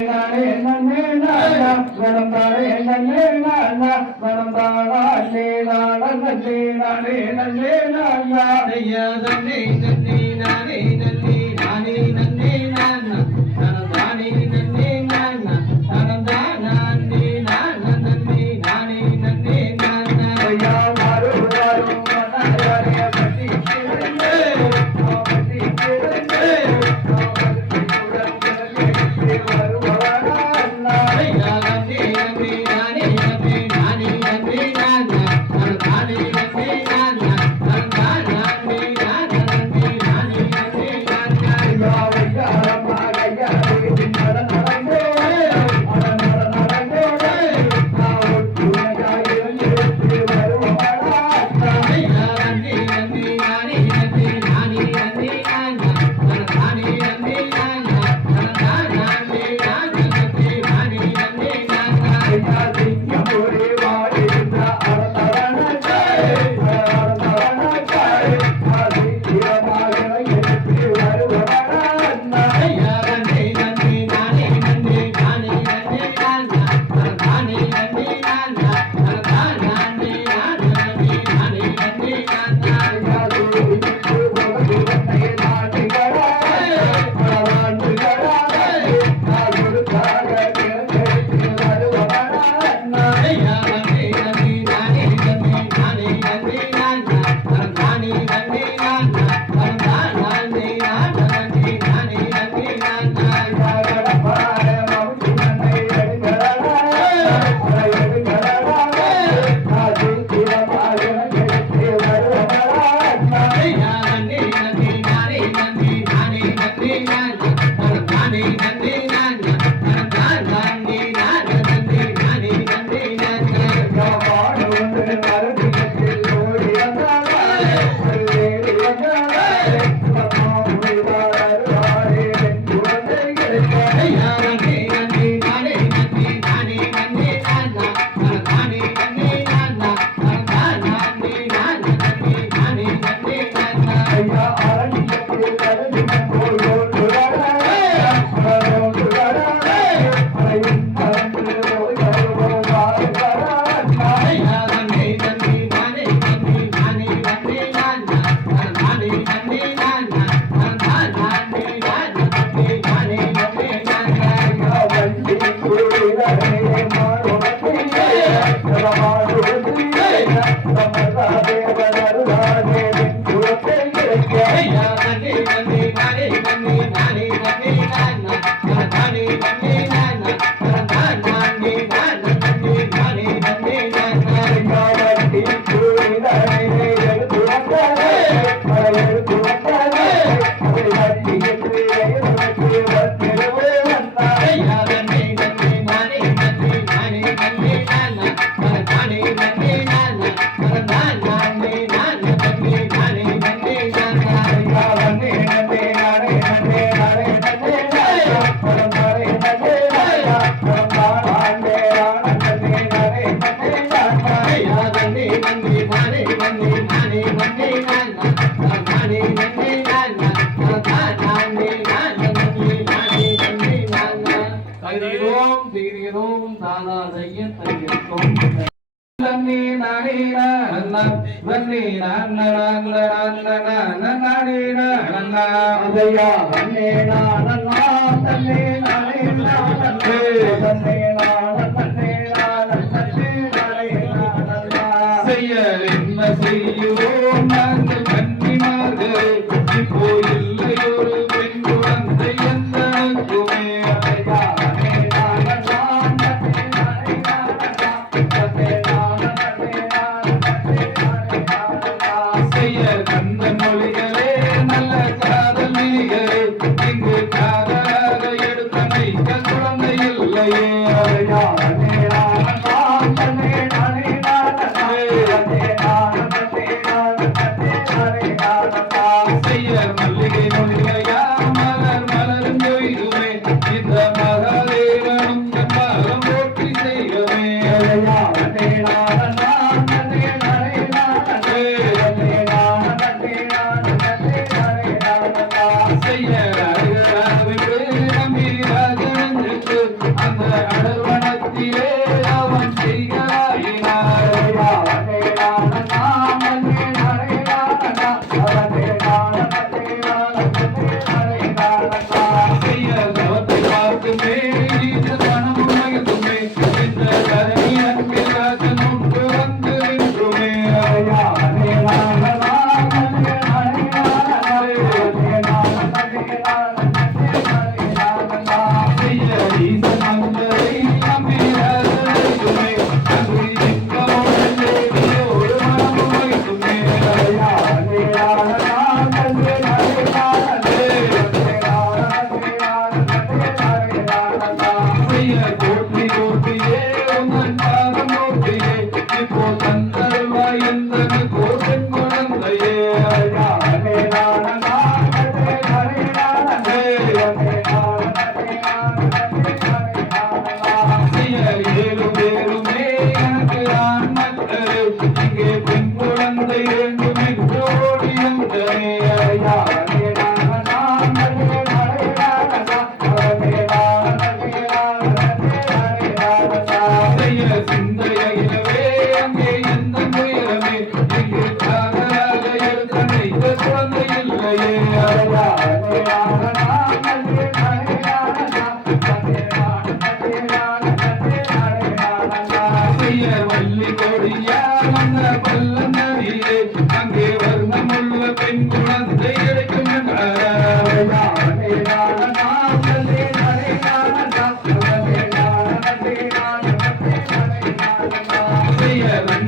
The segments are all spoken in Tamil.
Yeah, the name, the name. Thank you. தகிரியோம் திகிரியோம் தானா தையன் தையத்தோம் நன்னே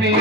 செய்ய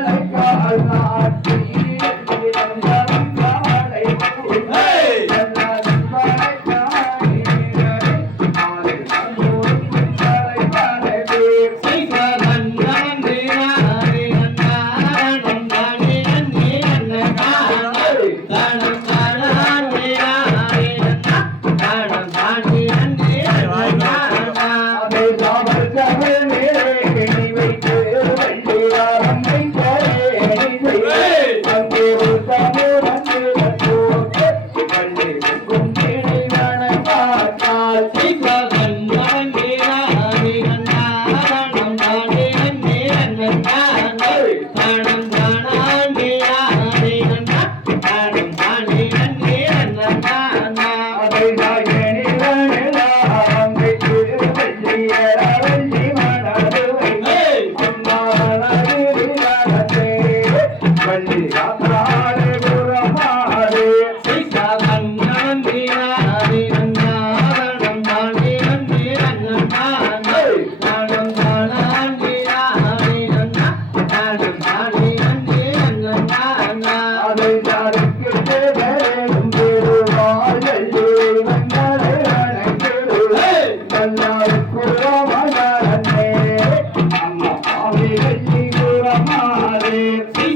பண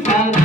Thank you.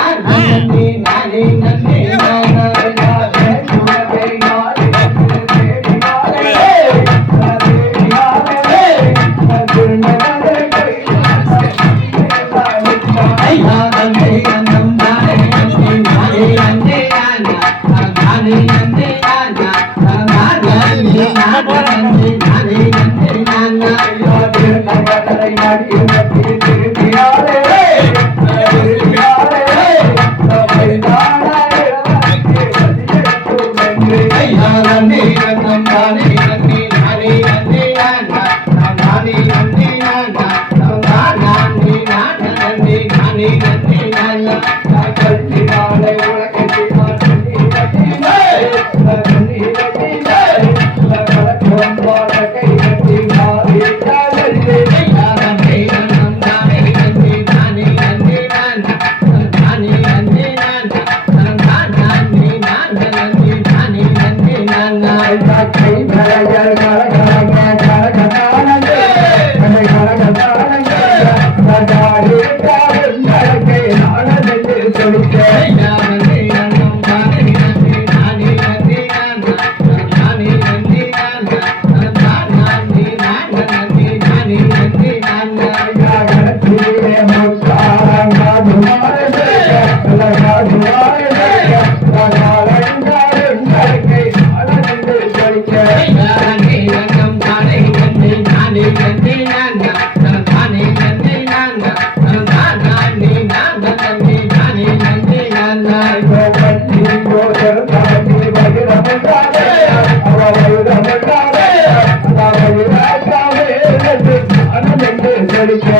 மாவெடுக்க